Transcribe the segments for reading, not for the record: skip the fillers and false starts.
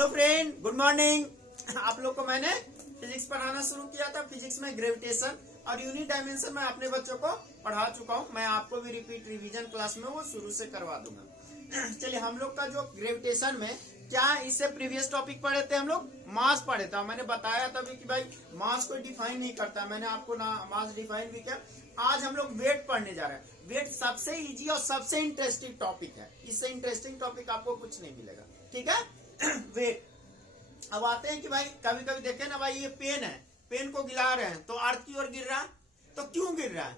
Hello friend, good morning. आप लोग को मैंने फिजिक्स पढ़ाना शुरू किया था। फिजिक्स में ग्रेविटेशन और यूनिट डायमेंशन में अपने बच्चों को पढ़ा चुका हूँ। मैं आपको भी रिपीट रिवीजन क्लास में वो शुरू से करवा दूंगा। चलिए, हम लोग का जो ग्रेविटेशन में क्या इससे प्रीवियस टॉपिक पढ़े थे, हम लोग मास पढ़े थे। मैंने बताया तभी कि भाई मास को डिफाइन नहीं करता, मैंने आपको ना मास डिफाइन भी किया। आज हम लोग वेट पढ़ने जा रहे हैं। वेट सबसे इजी और सबसे इंटरेस्टिंग टॉपिक है। इससे इंटरेस्टिंग टॉपिक आपको कुछ नहीं मिलेगा, ठीक है। वेट। अब आते हैं कि भाई कभी कभी देखे ना भाई, ये पेन है, पेन को गिरा रहे हैं तो अर्थ की ओर गिर रहा है। तो क्यों गिर रहा है?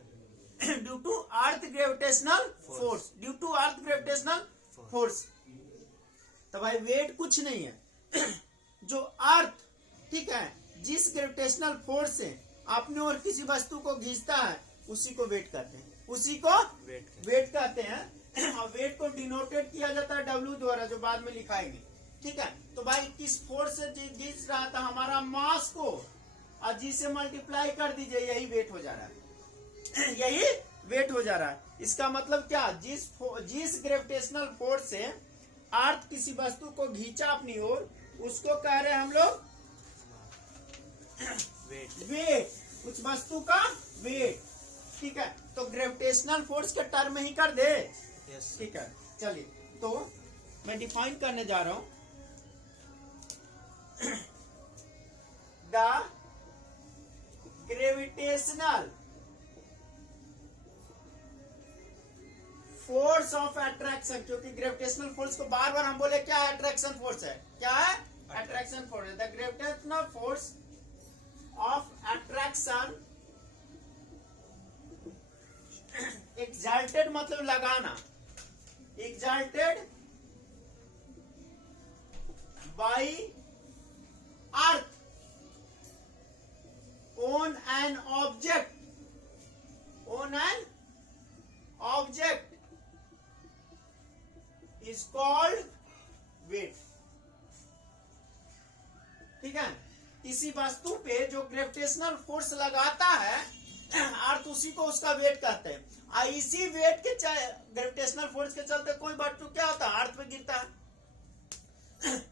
Due to earth gravitational force. Due to earth gravitational force. तो भाई वेट कुछ नहीं है। जो अर्थ, ठीक है, जिस ग्रेविटेशनल फोर्स से अपने और किसी वस्तु को खींचता है उसी को वेट कहते हैं। उसी को वेट कहते हैं। और वेट को डिनोटेड किया जाता है W द्वारा, जो बाद में लिखाएंगे, ठीक है। तो भाई किस फोर्स से खींच रहा था हमारा मास को, और जी से मल्टीप्लाई कर दीजिए, यही वेट हो जा रहा है। यही वेट हो जा रहा है। इसका मतलब क्या, जिस ग्रेविटेशनल फोर्स से अर्थ किसी वस्तु को खींचा अपनी ओर, उसको कह रहे हैं हम लोग वेट। उस वस्तु का वेट, ठीक है। तो ग्रेविटेशनल फोर्स के टर्म ही कर दे, ठीक है। चलिए, तो मैं डिफाइन करने जा रहा हूं। The gravitational force of attraction, क्योंकि ग्रेविटेशनल फोर्स को बार बार हम बोले क्या है, अट्रैक्शन फोर्स है। क्या है? अट्रैक्शन फोर्स है। The gravitational force of attraction exalted मतलब लगाना, exalted by earth on an object, on an object is called weight, ठीक है। किसी वस्तु पे जो ग्रेविटेशनल फोर्स लगाता है अर्थ, उसी को उसका वेट कहते हैं। और इसी वेट के ग्रेविटेशनल फोर्स के चलते कोई वस्तु क्या होता है, अर्थ पे गिरता है।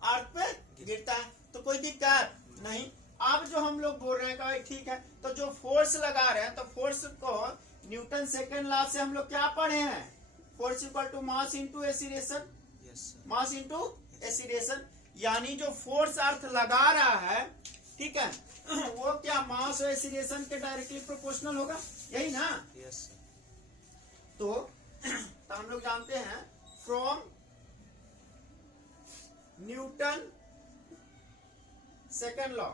अर्थ पे गिरता है तो कोई दिक्कत नहीं। अब जो हम लोग बोल रहे हैं भाई ठीक है, तो जो फोर्स लगा रहे हैं, तो फोर्स को न्यूटन सेकेंड लॉ से हम लोग क्या पढ़े हैं, force equal to mass into acceleration. Mass into acceleration, यानी जो फोर्स अर्थ लगा रहा है, ठीक है, वो क्या मास और एक्सीलरेशन के डायरेक्टली प्रोपोर्शनल होगा, यही ना। तो हम लोग जानते हैं फ्रॉम न्यूटन सेकेंड लॉ,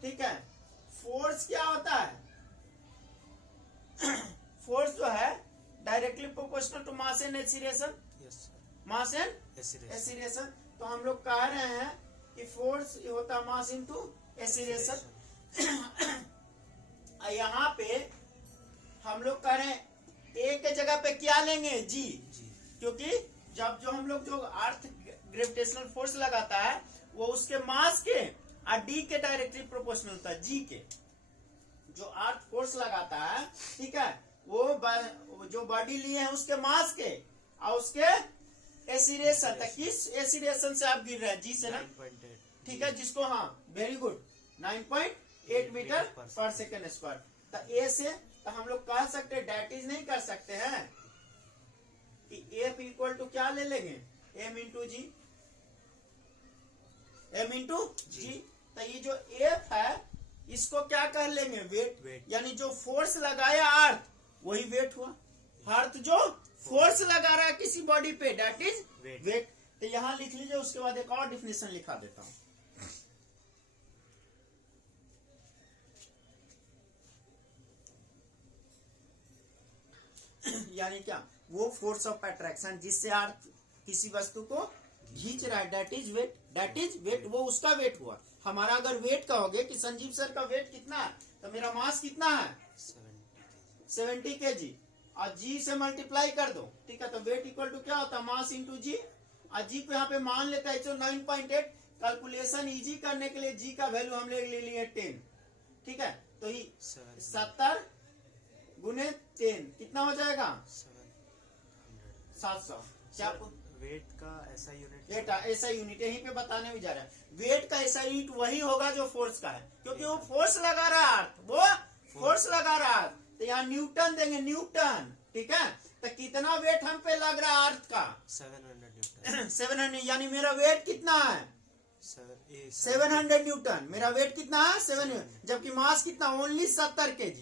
ठीक है, फोर्स क्या होता है, फोर्स जो है directly proportional to mass and acceleration. Mass and acceleration. तो हम लोग कह रहे हैं कि फोर्स होता है मास इनटू एक्सीलरेशन। यहाँ पे हम लोग कह रहे हैं ए के जगह पे क्या लेंगे, जी, क्योंकि जब जो हम लोग जो अर्थ ग्रेविटेशनल फोर्स लगाता है वो उसके मास के और डी के डायरेक्टली प्रोपोर्शनल होता है। जी के जो अर्थ फोर्स लगाता है, ठीक है, वो जो बॉडी लिए है उसके मास के और उसके एक्सीलरेशन तक। किस एक्सीलरेशन से आप गिर रहे हैं, जी से ना, ठीक है, जिसको, हाँ वेरी गुड, 9.8 मीटर पर सेकेंड स्क्वायर। तो ए से तो हम लोग कह सकते हैं, डैट इज नहीं कर सकते हैं कि एफ इक्वल टू क्या ले लेंगे, एम इंटू जी, एम इंटू जी। तो ये जो एफ है इसको क्या कर लेंगे, वेट। यानी जो फोर्स लगाया अर्थ वही वेट हुआ। अर्थ जो फोर्स लगा रहा है किसी बॉडी पे, दैट इज वेट। तो यहां लिख लीजिए, उसके बाद एक और डिफिनेशन लिखा देता हूं। यानी क्या, वो फोर्स ऑफ अट्रैक्शन जिससे अर्थ किसी वस्तु को खींच रहा है, that is weight. That is weight, वो उसका वेट हुआ। हमारा अगर वेट कहोगे कि संजीव सर का वेट कितना है, तो मेरा मास कितना है, 70 kg, और जी से मल्टीप्लाई कर दो, ठीक है। तो वेट इक्वल टू क्या होता है, मास इंटू जी। और जी को यहाँ पे मान लेता है 109.8। कैलकुलेशन इजी करने के लिए जी का वैल्यू हम ले लिए 10, ठीक है। तो ये 70 गुने 10 कितना हो जाएगा, 700। क्या वेट का ऐसा यूनिट, वेट ऐसा यूनिट यहीं पे बताने भी जा रहा है। वेट का ऐसा यूनिट वही होगा जो फोर्स का है, क्योंकि वो फोर्स लगा रहा है, वो फोर्स लगा रहा है, तो यहाँ न्यूटन देंगे, न्यूटन। ठीक है, तो कितना वेट हम पे लग रहा है अर्थ का? 700 न्यूटन। 700, यानी मेरा वेट कितना है? 700 न्यूटन। मेरा वेट कितना है? 700, जबकि मास कितना? Only 70 kg,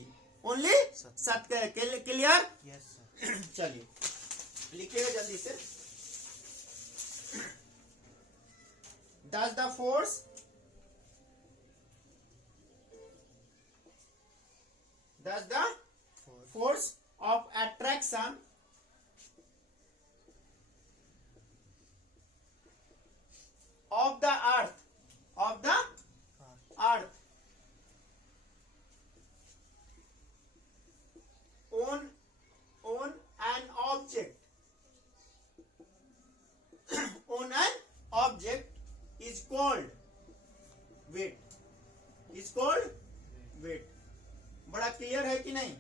only 70। Clear? Yes sir. चलिए लिखिएगा जल्दी से। Does the force of attraction of the earth on an object is called weight, is called weight। बड़ा क्लियर है कि नहीं?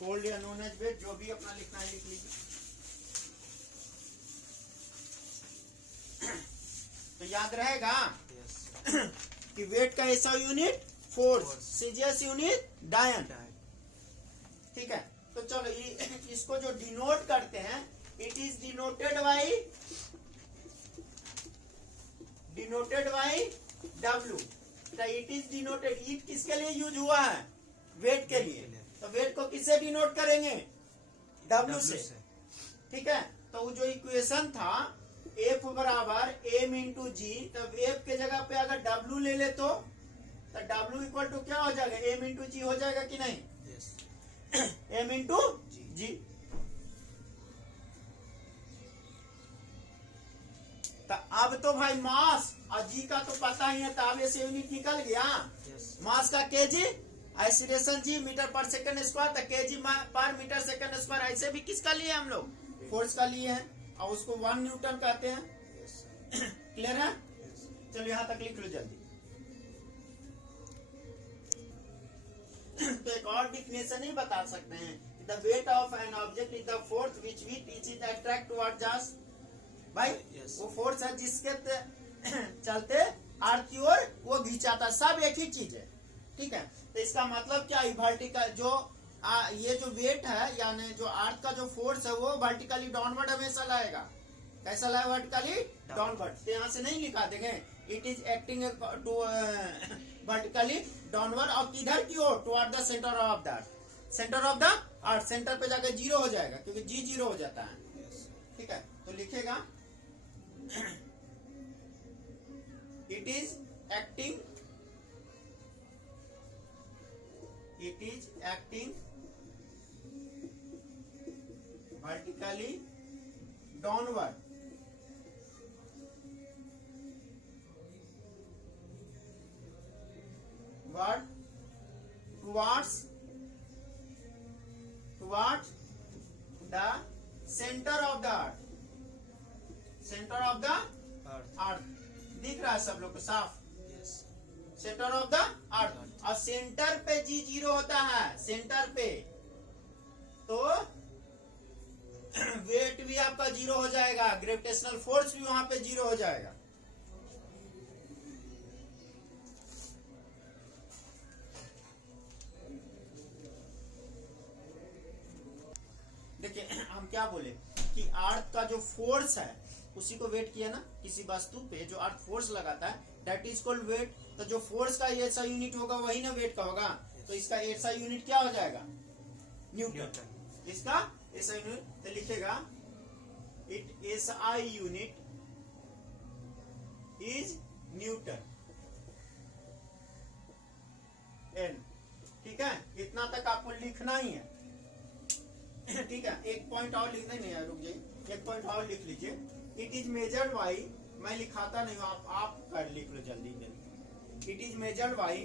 कोल्ड या नॉन एज वेट, जो भी अपना लिखना है लिख लीजिए। तो याद रहेगा कि वेट का ऐसा यूनिट फोर्स, सीजीएस यूनिट डायन। ठीक है, तो चलो इसको जो डिनोट करते हैं, it is denoted by W. It is denoted, it किसके लिए यूज हुआ है? वेट के लिए। तो वेट को किससे डिनोट करेंगे? डब्ल्यू से। ठीक है, तो वो जो इक्वेशन था एफ बराबर एम इंटू जी, तब एफ के जगह पे अगर डब्ल्यू ले ले तो डब्ल्यू इक्वल टू क्या हो जाएगा? एम इंटू जी हो जाएगा कि नहीं? एम इंटू जी। तो अब तो भाई मास और जी का तो पता ही है, तो अब ऐसे यूनिट निकल गया। मास का केजी, आइसोलेशन जी मीटर पर सेकंड स्क्वायर, तो केजी पर मीटर सेकंड स्क्वायर। ऐसे भी किसका लिए हम लोग? फोर्स का लिए हैं, और उसको 1 न्यूटन कहते हैं। क्लियर है? चलो यहां तक लिख लो जल्दी। तो एक और डिफिनेशन ही बता सकते हैं, the weight of an object is the force which is attract toward just. भाई वो फोर्स है जिसके चलते अर्थ की ओर वो घिंचाता, सब एक ही चीज है। ठीक है, तो इसका मतलब क्या है? वर्टिकल जो ये जो वेट है, यानी जो अर्थ का जो फोर्स है, वो वर्टिकली डाउनवर्ड हमेशा लाएगा। कैसा लाए? Vertically downward. तो यहाँ से नहीं लिखा देंगे, it is acting to vertically downward, और किधर की ओर? Toward the centre of the earth. Centre of the earth, centre पे जाकर 0 हो जाएगा, क्योंकि जी 0 हो जाता है। ठीक है, तो लिखेगा it is acting vertically downward towards the center of the earth। Centre of the अर्थ दिख रहा है सब लोग को साफ? सेंटर ऑफ द अर्थ, और सेंटर पे जी 0 होता है, सेंटर पे, तो वेट भी आपका 0 हो जाएगा, ग्रेविटेशनल फोर्स भी वहां पे 0 हो जाएगा। देखिए हम क्या बोले कि अर्थ का जो फोर्स है उसी को वेट किया ना, किसी वस्तु पे जो अर्थ फोर्स लगाता है, दैट इज कॉल्ड वेट। तो जो फोर्स का ऐसा यूनिट होगा वही ना वेट का होगा, तो इसका ऐसा यूनिट क्या हो जाएगा? न्यूटन। इसका ऐसा यूनिट तो लिखेगा it SI unit is newton N. ठीक है, इतना तक आपको लिखना ही है। ठीक है, एक पॉइंट और लिखना ही नहीं है, रुक जाइए, एक पॉइंट और लिख लीजिए। इट इज मेजर्ड बाई, मैं लिखाता नहीं हूं, आप कर लिख लो जल्दी जल्दी। It is measured by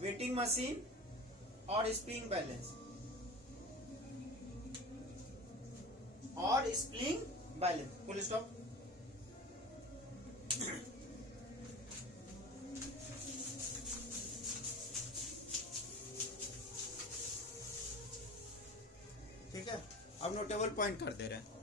waiting machine और स्प्रिंग बैलेंस, और स्प्रिंग बैलेंस, फुल स्टॉप। है, अब नोटेबल पॉइंट कर दे रहे हैं।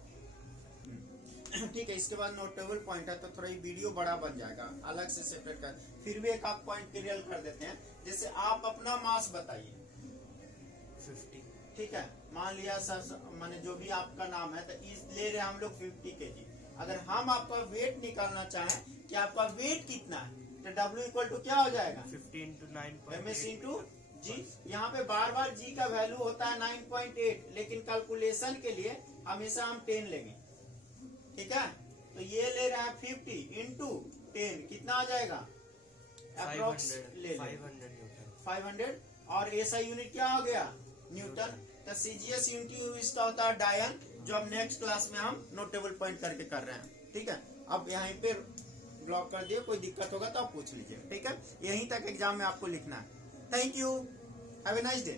ठीक है, इसके बाद नोटेबल पॉइंट है तो थोड़ा ये वीडियो बड़ा बन जाएगा, अलग से सेपरेट कर, फिर भी एक आप पॉइंट क्लियर कर देते हैं। जैसे आप अपना मास बताइए, 50। ठीक है, मान लिया सर माने जो भी आपका नाम है तो इस ले रहे हैं हम लोग 50 kg। अगर हम आपका वेट निकालना चाहें कि आपका वेट कितना है तो W इक्वल टू क्या हो जाएगा, 50 into 9.8 MS इंटू जी। यहाँ पे बार बार G का वैल्यू होता है 9.8, लेकिन कैलकुलेशन के लिए हमेशा हम 10 लेंगे, ठीक है। तो ये ले रहे हैं 50 इंटू 10, कितना आ जाएगा, अप्रोक्स 500 ले 500 न्यूटन। 500, और ऐसा यूनिट क्या हो गया, न्यूटन। तो CGS यूनिट इसका होता है डायन, जो अब नेक्स्ट क्लास में हम नोटेबल पॉइंट करके कर रहे हैं, ठीक है। अब यहाँ पे ब्लॉक कर दिए, कोई दिक्कत होगा तो आप पूछ लीजिए, ठीक है। यहीं तक एग्जाम में आपको लिखना है। Thank you, have a nice day.